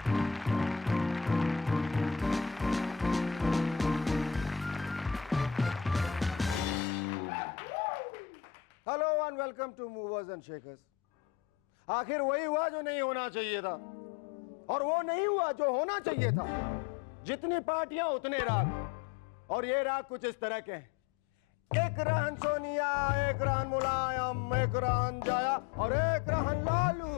Hello and welcome to movers and shakers. आखिर वही हुआ जो नहीं होना चाहिए था, और वो नहीं हुआ जो होना चाहिए था। जितनी पार्टियां उतने राग, और ये राग कुछ इस तरह के हैं। एक रहन सोनिया, एक रहन मुलायम, एक रहन जया और एक रहन लालू।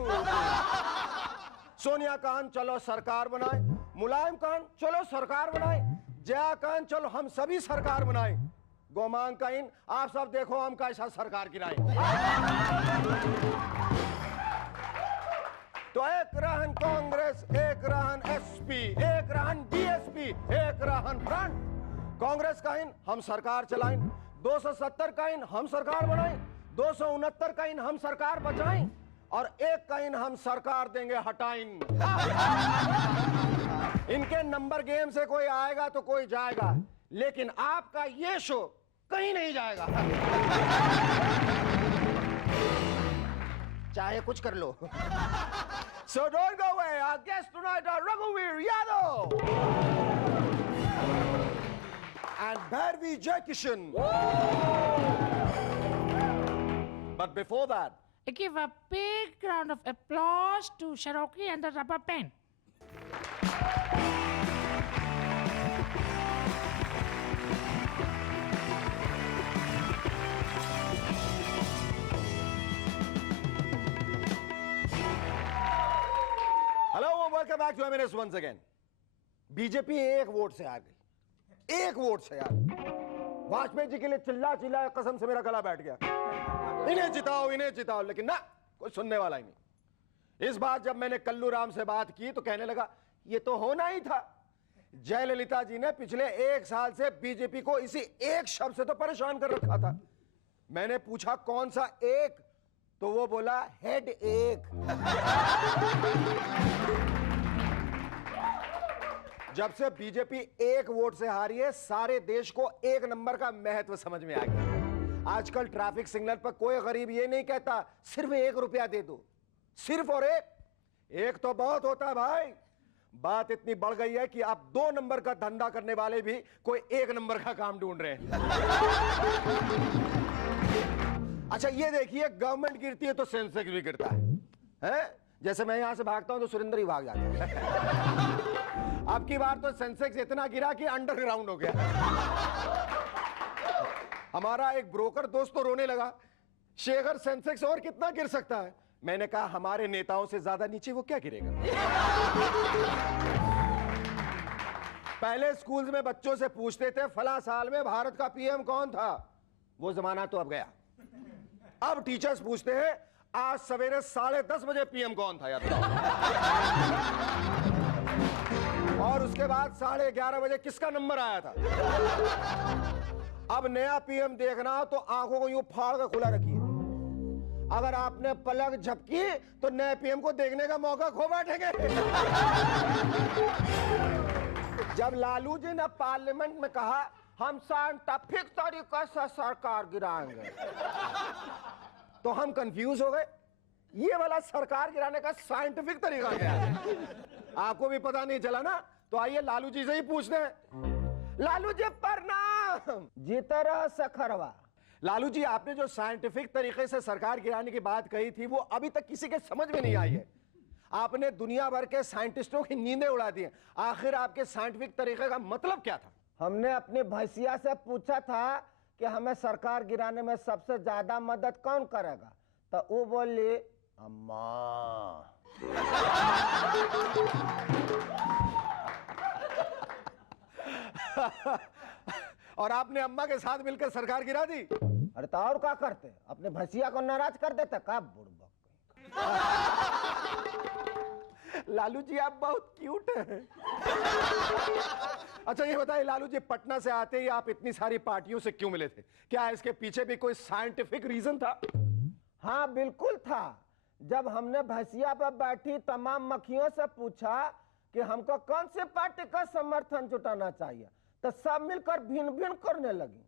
सोनिया कहन चलो सरकार बनाए, मुलायम कहन चलो सरकार बनाए, जया कहन चलो हम सभी सरकार बनाए, गोमांग कहन आप सब देखो हम कैसा सरकार गिराए। तो एक रहन कांग्रेस, एक रहन एसपी, एक रहन बीएसपी, एक रहन फ्रंट। कांग्रेस कहन हम सरकार चलाएं, 270 कहन हम सरकार बनाएं, 269 कहन हम सरकार बचाएं, और एक कहन हम सरकार देंगे हटाइन। इनके नंबर गेम से कोई आएगा तो कोई जाएगा, लेकिन आपका ये शो कहीं नहीं जाएगा। चाहे कुछ कर लो। So don't go away. Our guests tonight are Raghuveer Yadav and Bharvi Jaikishan. But before that, I give a big round of applause to Cherokee and the Rubber Band. hello and welcome back to M&S once again. BJP एक vote से आ गई, एक vote से आ गई। वाजपेयी जी के लिए चिल्ला चिल्ला कसम से मेरा गला बैठ गया, इन्हें जिताओ इन्हें जिताओ, लेकिन ना कोई सुनने वाला ही नहीं। इस बार जब मैंने कल्लू राम से बात की तो कहने लगा ये तो होना ही था। जयललिता जी ने पिछले 1 साल से बीजेपी को इसी एक शब्द से तो परेशान कर रखा था। मैंने पूछा कौन सा एक, तो वो बोला हेड एक। जब से बीजेपी एक वोट से हारी है, सारे देश को एक नंबर का महत्व समझ में आ गया। आजकल ट्रैफिक सिग्नल पर कोई गरीब ये नहीं कहता सिर्फ 1 रुपया दे दो, सिर्फ और एक तो बहुत होता है भाई। बात इतनी बढ़ गई है कि अब 2 नंबर का धंधा करने वाले भी कोई 1 नंबर का काम ढूंढ रहे हैं। अच्छा ये देखिए, गवर्नमेंट गिरती है तो सेंसेक्स भी गिरता है? जैसे मैं यहां से भागता हूं तो सुरेंद्र ही भाग जाता है। अब की बार तो सेंसेक्स इतना गिरा कि अंडरग्राउंड हो गया। हमारा एक ब्रोकर दोस्त तो रोने लगा, शेखर सेंसेक्स और कितना गिर सकता है? मैंने कहा हमारे नेताओं से ज्यादा नीचे वो क्या गिरेगा। पहले स्कूल्स में बच्चों से पूछते थे फला साल में भारत का पीएम कौन था, वो जमाना तो अब गया। अब टीचर्स पूछते हैं आज सवेरे 10:30 बजे पीएम कौन था यार, और उसके बाद 11:30 बजे किसका नंबर आया था। अब नया पीएम देखना हो तो आंखों को यूं फाड़ कर खुला रखिए, अगर आपने पलक झपकी तो नए पीएम को देखने का मौका खो बैठेंगे। जब लालू जी ने पार्लियामेंट में कहा हम साइंटिफिक तरीके से सरकार गिराएंगे, तो हम कंफ्यूज हो गए, ये वाला सरकार गिराने का साइंटिफिक तरीका क्या है? आपको भी पता नहीं चला ना, तो आइए लालू जी से ही पूछते हैं। लालू जी प्रणाम। जितरा सखरवा। लालू जी, आपने जो साइंटिफिक तरीके से सरकार गिराने की बात कही थी वो अभी तक किसी के समझ में नहीं आई है। आपने दुनिया भर के साइंटिस्टों की नींदें उड़ा दी हैं। आखिर आपके साइंटिफिक तरीके का मतलब क्या था? हमने अपनी भैंसिया से पूछा था कि हमें सरकार गिराने में सबसे ज्यादा मदद कौन करेगा, तो वो बोली अम्मा। और आपने अम्मा के साथ मिलकर सरकार गिरा दी? अरे तो और क्या करते, अपने भैंसिया को नाराज कर देते का बुड़बक। लालू जी आप बहुत क्यूट हैं। अच्छा ये बताइए लालू जी, पटना से आते ही आप इतनी सारी पार्टियों से क्यों मिले थे? क्या इसके पीछे भी कोई साइंटिफिक रीजन था? हाँ बिल्कुल था। जब हमने भैंसिया पर बैठी तमाम मक्खियों से पूछा कि हमको कौन सी पार्टी का समर्थन जुटाना चाहिए, तो सब मिलकर भिन्न भिन्न करने लगी।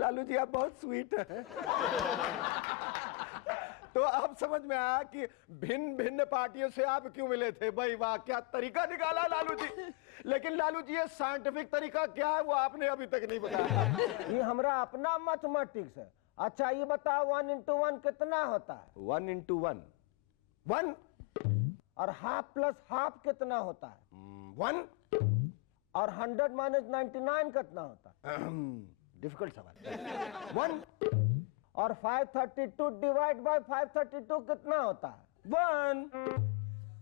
लालू जी आप बहुत स्वीट हैं। तो अब समझ में आया कि भिन्न भिन्न पार्टियों से आप क्यों मिले थे। भाई वाह, क्या तरीका निकाला लालू जी। लेकिन लालू जी, ये साइंटिफिक तरीका क्या है वो आपने अभी तक नहीं बताया। ये हमरा अपना मैथमेटिक्स है। अच्छा ये बताओ 1 into 1 कितना होता है? 1 into 1 1 और हाफ प्लस हाफ कितना होता है? 1 और 100 minus 99 कितना होता है? डिफिकल्ट सवाल। 1 और 532 डिवाइड बाय 532 कितना होता है? 1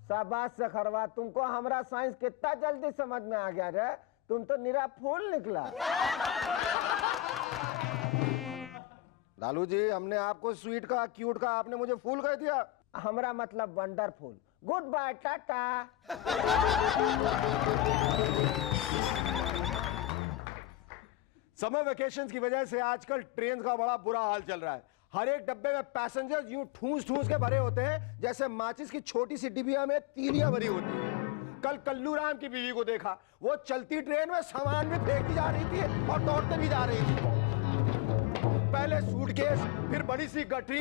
शाबाश सखरवा, तुमको हमरा साइंस कितना जल्दी समझ में आ गया रे। तुम तो निरा फूल निकला। लालू जी, हमने आपको स्वीट कहा, क्यूट कहा, आपने मुझे फूल कह दिया। हमरा मतलब wonderful. Good bye, tata. Summer vacation की वजह से आजकल ट्रेन का बड़ा बुरा हाल चल रहा है। हर एक डब्बे में पैसेंजर्स यूं ठूस ठूस के भरे होते हैं जैसे माचिस की छोटी सी डिबिया में तीलियां भरी होती है। कल कल्लू राम की बीवी को देखा, वो चलती ट्रेन में सामान भी फेंकती जा रही थी और दौड़ते भी जा रही थी। पहले सूटकेस, फिर बड़ी सी गठरी,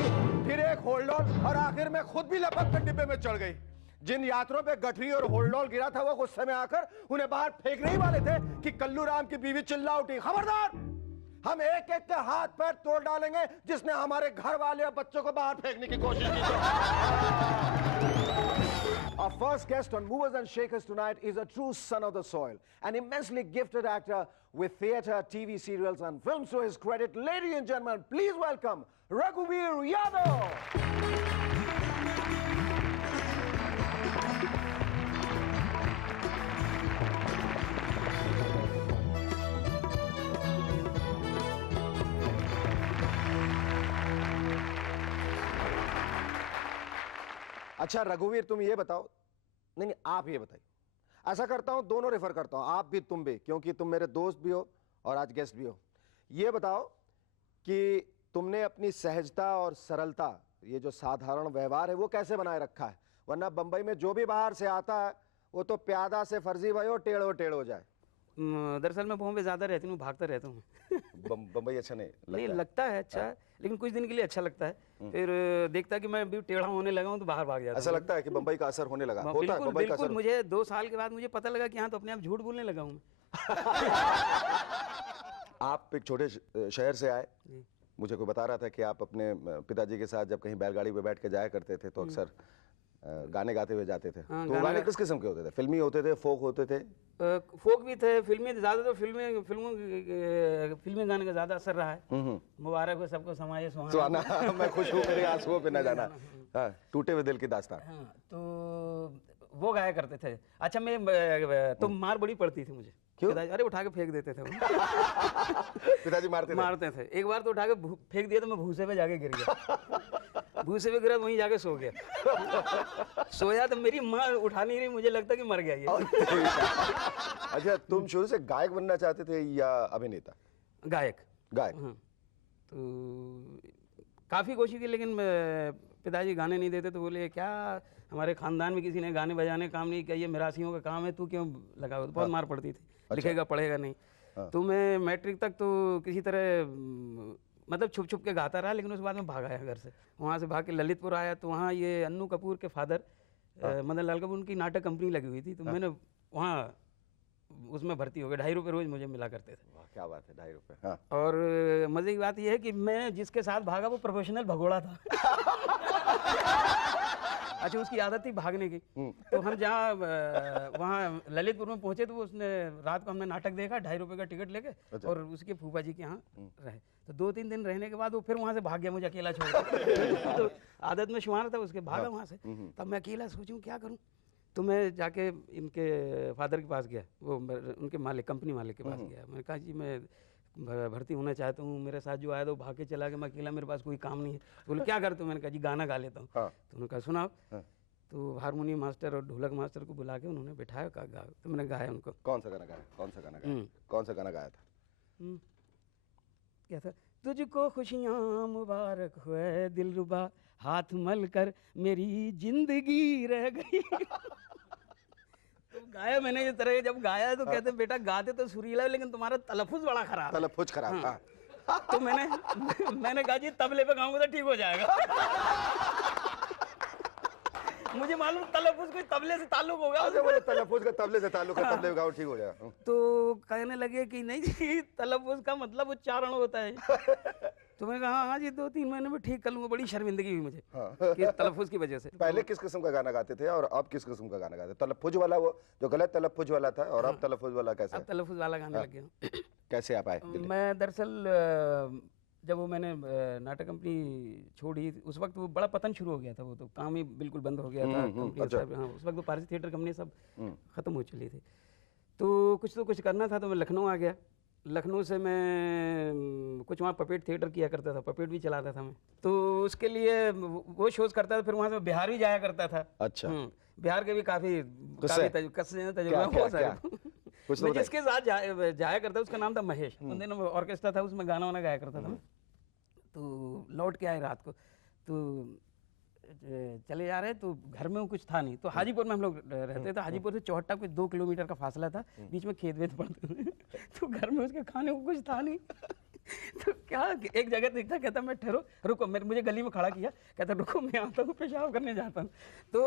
फिर एक होल्डॉल और आखिर में खुद भी लपक कर डिब्बे में चढ़ गई। जिन यात्रियों पे गठरी और होल्डॉल गिरा था वो गुस्से में आकर उन्हें बाहर फेंकने ही वाले थे कि कल्लू राम की बीवी चिल्ला उठी, खबरदार, हम एक एक के हाथ पैर तोड़ डालेंगे जिसने हमारे घर वाले और बच्चों को बाहर फेंकने की कोशिश की। Our first guest on Movers and Shakers tonight is a true son of the soil, an immensely gifted actor with theatre, TV serials and films to his credit. Ladies and gentlemen, please welcome Raghuveer Yadav. अच्छा रघुवीर, तुम ये बताओ, नहीं आप ये बताइए, ऐसा करता हूं दोनों रेफर करता हूं, आप भी तुम भी, क्योंकि तुम मेरे दोस्त भी हो और आज गेस्ट भी हो। ये बताओ कि तुमने अपनी सहजता और सरलता, ये जो साधारण व्यवहार है वो कैसे बनाए रखा है? वरना बंबई में जो भी बाहर से आता है वो तो प्यादा से फर्जी भयो टेढ़ो टेढ़ हो जाए। दरअसल मैं बॉम्बे ज़्यादा रहती हूँ, भागता रहता हूँ। बंबई अच्छा नहीं लगता? नहीं लगता है अच्छा, लेकिन कुछ दिन के लिए अच्छा लगता है, फिर देखता कि मैं भी टेढ़ा होने लगा हूँ तो बाहर भाग जाता। ऐसा लगता है कि बंबई का असर होने लगा? होता है बिल्कुल बंबई का बिल्कुल। असर? मुझे 2 साल के बाद मुझे पता लगा कि हाँ, तो अपने आप झूठ बोलने लगा हूँ। आप एक छोटे शहर से आए, मुझे कोई बता रहा था कि आप अपने पिताजी के साथ जब कहीं बैलगाड़ी पे बैठ के जाया करते थे तो अक्सर गाने गाते हुए जाते थे। हाँ, तो गाने किस किस्म के होते थे? फिल्मी होते थे, फोक होते थे? फोक भी थे, फिल्मी, ज़्यादा तो फिल्मी गाने का ज़्यादा असर रहा है। मुबारक हो सबको समाये सुहाना। मैं खुश हूँ मेरे आंसुओं पे न जाना, हाँ, टूटे हुए दिल की दास्तान। हाँ, तो वो गाया करते थे। अच्छा मैं तो मार बड़ी पड़ती थी मुझे। क्यों? अरे उठा के फेंक देते थे वो। पिताजी मारते थे। एक बार तो उठा के फेंक दिया तो मैं भूसे पे जाके गिर गया। भूसे पे गिरा, वहीं जाके सो गया। सोया तो मेरी माँ उठा नहीं रही, मुझे लगता कि मर गया ये। अच्छा, तुम शुरू से गायक बनना चाहते थे या अभिनेता? गायक। गायक। तो काफ़ी कोशिश की, लेकिन पिताजी गाने नहीं देते, तो बोले क्या हमारे खानदान में किसी ने गाने बजाने काम नहीं किया, ये मिरासियों का काम है, तू क्यों लगा? बहुत मार पड़ती थी। लिखेगा पढ़ेगा नहीं। तो मैं मैट्रिक तक तो किसी तरह मतलब छुप छुप के गाता रहा, लेकिन उसके बाद में भाग आया घर से। वहाँ से भाग के ललितपुर आया, तो वहाँ ये अन्नू कपूर के फादर मदन लाल कपूर, उनकी नाटक कंपनी लगी हुई थी, तो मैंने वहाँ उसमें भर्ती हो गया। 2.5 रुपये रोज मुझे मिला करते थे। क्या बात है, 2.5 रुपये। हाँ। और मजे की बात यह है कि मैं जिसके साथ भागा वो प्रोफेशनल भगोड़ा था। अच्छा, उसकी आदत थी भागने की। तो हम जहाँ वहाँ ललितपुर में पहुंचे तो उसने रात को हमने नाटक देखा, 2.5 रुपये का टिकट लेके। अच्छा। और उसके फूफा जी के यहाँ रहे, तो 2-3 दिन रहने के बाद वो फिर वहाँ से भाग गया, मुझे अकेला छोड़ के। तो आदत में शुमार था उसके, भागा वहाँ से। तब मैं अकेला सोचूं क्या करूँ, तो मैं जाके इनके फादर के पास गया, वो उनके मालिक, कंपनी मालिक के पास गया। मैंने कहा जी मैं भर्ती होना चाहता हूँ, मेरे साथ जो आया तो भाग के चला गया, मैं अकेला, मेरे पास कोई काम नहीं है। बोले क्या करते हो? मैंने कहा जी गाना गा लेता हूँ। हाँ। तो उन्होंने कहा सुनाओ। हाँ। तो हारमोनियम मास्टर और ढोलक मास्टर को बुला के उन्होंने बैठाया, कहा गा। तो मैंने गाया उनको। कौन सा गाना गाया? कौन सा गाना गाया? कौन सा गाना गाया था? क्या था? तुझको खुशियाँ मुबारक हुए दिलरुबा, हाथ मल कर मेरी जिंदगी रह गई। तो गाया मैंने इस तरह, जब गाया तो कहते बेटा गाते तो सुरीला है, लेकिन तुम्हारा तलफ़ुज़ बड़ा खराब है। तलफ़ुज़ खराब। हाँ। तो मैंने कहा जी तबले पे गाऊंगा तो ठीक हो जाएगा। मुझे मालूम तलफ्फुज़ कोई तबले से ताल्लुक होगा। अच्छा बोले तलफ्फुज़ का तबले से ताल्लुक है, तबले पे गाओ ठीक हो जाएगा। तो कहने लगे कि नहीं जी तलफ्फुज़ का मतलब उच्चारण होता है। तो मैं कहा हाँ जी 2-3 महीने में ठीक कर लूंगा। बड़ी शर्मिंदगी हुई मुझे कि तलफ्फुज़ की वजह से। पहले किस किस्म का गाना गाते थे और अब किस किस्म का गाना गाते हैं? तलफ्फुज़ वाला वो जो गलत तलफ्फुज़ वाला था और अब तलफ्फुज़ वाला कैसा? अब तलफ्फुज़ वाला गाने लग गया। कैसे आप आए? मैं दरअसल जब वो मैंने नाटक कंपनी छोड़ी उस वक्त वो बड़ा पतन शुरू हो गया था। वो तो काम ही बिल्कुल बंद हो गया था कंपनी सब। हाँ उस वक्त तो पारसी थिएटर कंपनी सब ख़त्म हो चली थी। तो कुछ करना था तो मैं लखनऊ आ गया। लखनऊ से मैं कुछ वहाँ पपेट थिएटर किया करता था, पपेट भी चलाता था मैं। तो उसके लिए वो शोज़ करता था। फिर वहाँ से बिहार भी जाया करता था। अच्छा। बिहार के भी काफ़ी तजुर्बा बहुत सारे। मैं जिसके साथ जाया करता उसका नाम था महेश। उन दिनों ऑर्केस्ट्रा था उसमें गाना वाना गाया करता था मैं। तो लौट के आए रात को तो चले जा रहे तो घर में कुछ था नहीं। तो हाजीपुर में हम लोग रहते थे। हाजीपुर से चौहट्टा कुछ 2 किलोमीटर का फासला था। बीच में खेत वेत पड़ते थे। तो घर में उसके खाने को कुछ था नहीं। तो क्या एक जगह दिखता कहता मैं ठहरो रुको, मुझे गली में खड़ा किया कहता रुको मैं आता हूँ पेशाब करने जाता हूँ। तो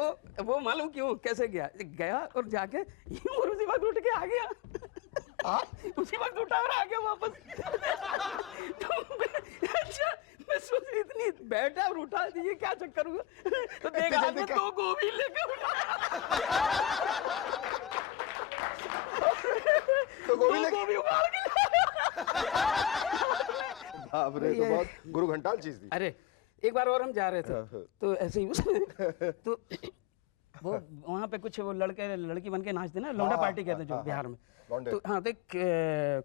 वो मालूम क्यों कैसे गया और जाके और उसी वक्त उठ के आ गया। उसी वक्त उठा और आ गया वापस। तो अच्छा मैं सोच रही इतनी बैठा और उठा ये क्या चक्कर हुआ। तो देखा हाथ में 2 गोभी लेकर उठा। तो गोभी उबाल के बाप रे, तो बहुत गुरु घंटाल चीज थी। अरे एक बार और हम जा रहे थे तो ऐसे ही उसमें तो वो वहाँ पे कुछ वो लड़के लड़की बन के नाचते ना, लौंडा पार्टी कहते हैं जो बिहार में। तो हाँ तो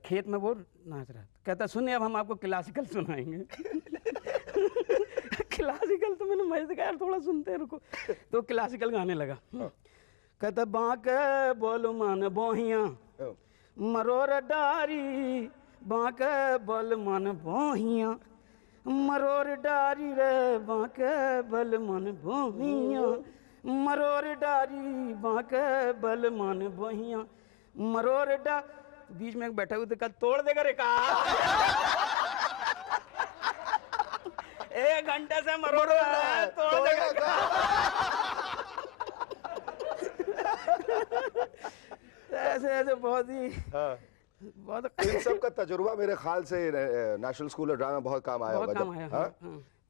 खेत में वो नाच रहा कहता सुनिए अब हम आपको क्लासिकल सुनाएंगे। क्लासिकल तो मैंने मजे कहा यार थोड़ा सुनते हैं रुको। तो क्लासिकल गाने लगा। कहता बांके बोल मन बोहिया मरोर डारी, बांके बोल मन बोहिया मरोर डारी रे, बांके बोल मन बोहिया मरोर डारी, बांके बोल मन बोहिया मरोर डा। बीच में एक बैठा हुआ था तोड़ देगा रे का। 1 घंटे से मरोड़ रहा है तोड़ देगा। ऐसे ऐसे बहुत ही बहुत इन सब का तजुर्बा मेरे ख्याल से नेशनल स्कूल ऑफ ड्रामा बहुत काम आया होगा। काम आया। हाँ।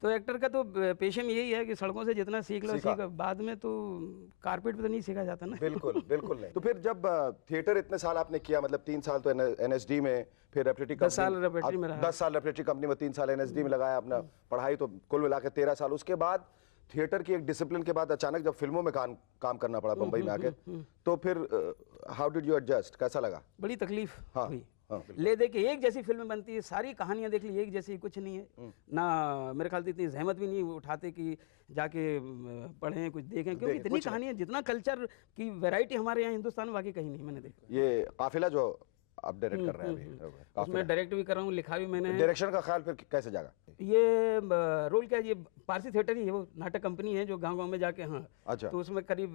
तो एक्टर का तो पेशे में यही है कि सड़कों से जितना सीख लो सीख, बाद में तो कारपेट पे तो नहीं सीखा जाता ना। बिल्कुल बिल्कुल नहीं। तो फिर जब थिएटर इतने साल आपने किया, मतलब 3 साल तो एनएसडी में, फिर रेपरेटरी 10 साल रेपरेटरी में रहा। 10 साल रेपरेटरी कंपनी में, 3 साल एनएसडी में लगाया अपना पढ़ाई, तो कुल मिला के 13 साल। उसके बाद थिएटर की एक डिसिप्लिन के बाद अचानक जब फिल्मों में काम करना पड़ा बम्बई में आके, तो फिर हाउ डिड यू एडजस्ट, कैसा लगा? बड़ी तकलीफ हुई। ले दे के एक जैसी फिल्म बनती है, सारी कहानियां देख ली एक जैसी, कुछ नहीं है ना। मेरे ख्याल से इतनी जहमत भी नहीं उठाते कि जाके पढ़ें कुछ देखें, क्योंकि इतनी कहानियां, जितना कल्चर की वैरायटी हमारे यहाँ हिंदुस्तान में बाकी कहीं नहीं मैंने देखा। ये काफिला जो आप डायरेक्ट कर रहे हैं अभी, उसमें डायरेक्ट भी कर रहा हूँ, लिखा भी मैंने। डायरेक्शन का ख्याल फिर कैसे जागा? ये रोल क्या है, ये पारसी थिएटर ही है, वो नाटक कंपनी है जो गांव-गांव में जाके। हाँ अच्छा। तो उसमें करीब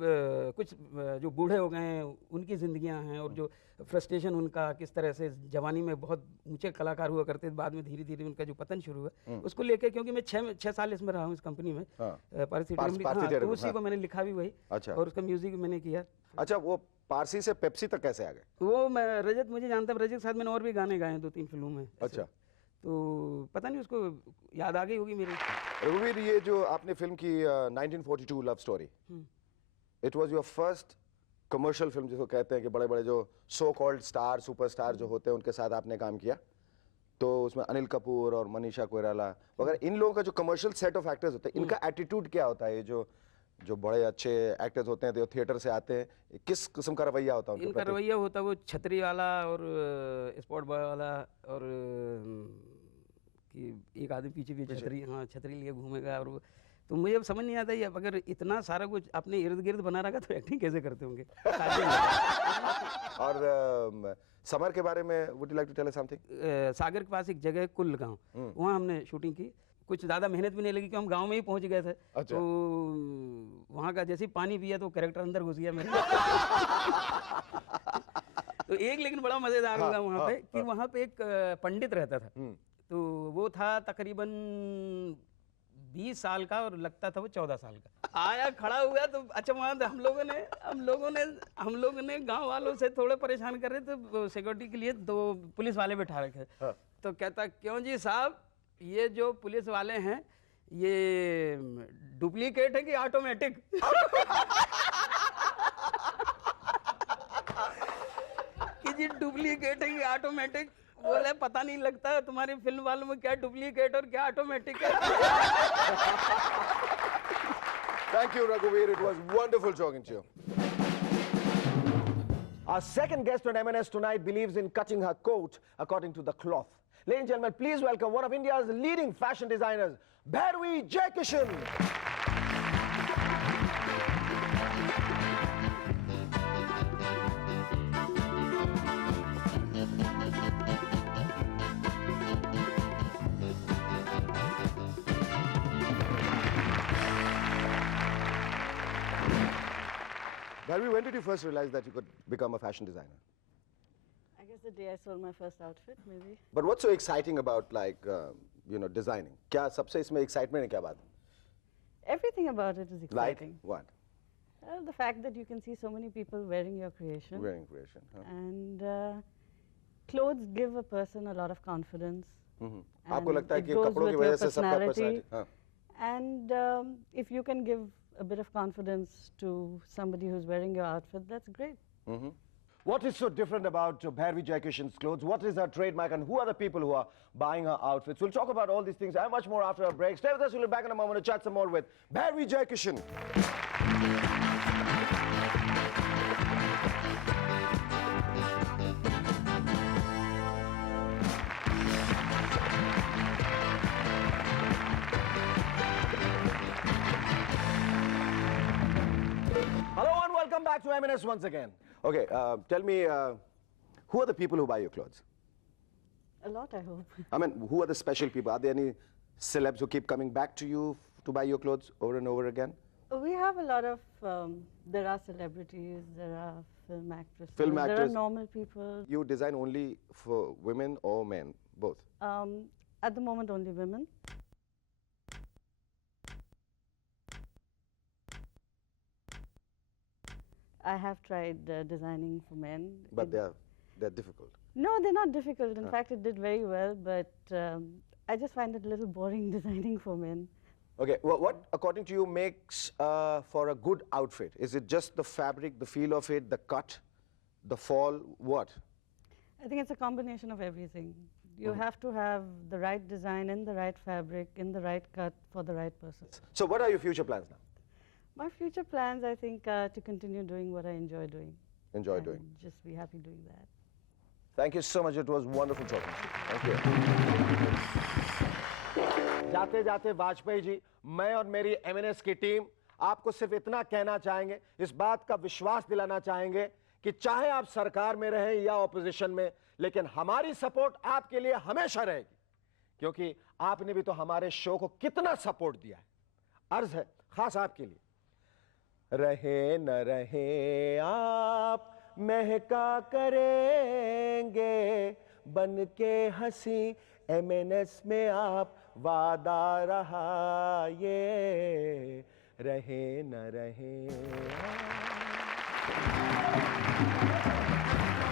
कुछ जो बूढ़े हो गए हैं उनकी जिंदगियां हैं, और जो फ्रस्ट्रेशन उनका, किस तरह से जवानी में बहुत ऊंचे कलाकार हुआ करते थे, बाद में धीरे धीरे उनका जो पतन शुरू हुआ, उसको लेके, क्योंकि मैं 6 साल इसमें रहा हूँ इस कंपनी में, पारसी थिएटर, तो उसी को मैंने लिखा भी वही। अच्छा। और उसका म्यूजिक मैंने किया। अच्छा, वो पारसी से पेप्सी तक कैसे आ गए? वो मैं रजत मुझे जानता है, रजत के साथ मैंने और भी गाने गाए हैं 2-3 फिल्मों में। अच्छा। तो पता नहीं उसको याद आ गई होगी मेरी। रघुवीर, ये जो आपने फिल्म की 1942 love story, it was your first commercial film, जिसको कहते हैं कि बड़े बड़े जो सो कॉल्ड स्टार, सुपरस्टार जो होते हैं उनके साथ आपने काम किया। तो उसमें अनिल कपूर और मनीषा कोइराला वगैरह, इन लोगों का जो कमर्शियल सेट ऑफ एक्टर्स होते हैं, इनका एटीट्यूड क्या होता है? ये जो बड़े अच्छे एक्टर्स होते हैं, जो थिएटर से आते हैं, किस किस्म का रवैया होता है उनके इनका प्रति? रवैया होता है वो छतरी वाला और स्पॉट बॉय वाला, और कि एक आदमी पीछे छतरी, हाँ छतरी लिए घूमेगा। और तो मुझे अब समझ नहीं आता है, अगर इतना सारा कुछ अपने इर्द गिर्द बना रखा तो एक्टिंग कैसे करते होंगे। और समर के बारे में would you like to tell us something? Sagar के पास एक जगह कुल गांव, वहाँ हमने शूटिंग की। कुछ ज़्यादा मेहनत भी नहीं लगी, कि हम गांव में ही पहुंच गए थे। अच्छा। तो वहाँ का जैसे ही पानी पिया तो कैरेक्टर अंदर घुस गया मेरे। तो एक लेकिन बड़ा मज़ेदार होगा वहाँ पे, कि वहाँ पे एक पंडित रहता था। तो वो था तकरीबन 20 साल का और लगता था वो 14 साल का। आया खड़ा हुआ तो अच्छा वहाँ हम लोगों ने गांव वालों से थोड़े परेशान कर रहे थे सिक्योरिटी के लिए, तो पुलिस वाले बैठा रखे। तो कहता क्यों जी साहब, ये जो पुलिस वाले हैं ये डुप्लीकेट है कि ऑटोमेटिक? कि जी डुप्लीकेट है कि ऑटोमेटिक? बोले पता नहीं लगता है तुम्हारी फिल्म वालों में क्या डुप्लीकेट और क्या ऑटोमेटिक है। Thank you, Raghuveer. It was wonderful talking to you. Our second guest on M&S tonight believes in cutting her coat according to the cloth. Ladies and gentlemen, please welcome one of India's leading fashion designers, Bhairavi Jayakishan. Bhairavi, when did you first realize that you could become a fashion designer? I guess the day I sold my first outfit, maybe. But what's so exciting about designing? क्या सबसे इसमें excitement है क्या बात? Everything about it is Like exciting. what? The fact that you can see so many people wearing your creation. Wearing creation. Huh? And clothes give a person a lot of confidence. आपको and लगता है it कि goes कपड़ों की with your वजह से सबका personality. personality? हाँ. And if you can give a bit of confidence to somebody who's wearing your outfit, that's great. What is so different about Bhairavi Jayakishan's clothes? What is her trademark and who are the people who are buying her outfits? We'll talk about all these things and much more after a break. Stay with us, we'll be back in a moment to chat some more with Bhairavi Jayakishan. Hello and welcome back to M&S once again. Okay, tell me, who are the people who buy your clothes? A lot, I hope. I mean, who are the special people? Are there any celebs who keep coming back to you to buy your clothes over and over again? We have a lot of, there are celebrities, there are film actresses, Film there are actors. normal people. You design only for women or men, both? At the moment, only women. I have tried designing for men. But It- they're difficult. No, they're not difficult. In fact, it did very well, but I just find it a little boring designing for men. Okay, what according to you makes for a good outfit? Is it just the fabric, the feel of it, the cut, the fall, what? I think it's a combination of everything. You have to have the right design in the right fabric, in the right cut for the right person. So what are your future plans now? My future plans, I think, are to continue doing what I enjoy doing. Enjoy and doing. Just be happy doing that. Thank you so much. It was wonderful talking to you. Thank you. जाते जाते वाजपेयी जी, मैं और मेरी M&S की team आपको सिर्फ इतना कहना चाहेंगे, इस बात का विश्वास दिलाना चाहेंगे कि चाहे आप सरकार में रहें या ऑपोजिशन में, लेकिन हमारी सपोर्ट आपके लिए हमेशा रहेगी, क्योंकि आपने भी तो हमारे शो को कितना सपोर्ट दिया है। अर्ज है खास आपके लिए, रहे न रहे आप महका करेंगे, बन के हंसी M&S में आप वादा रहा ये, रहे न रहे आप।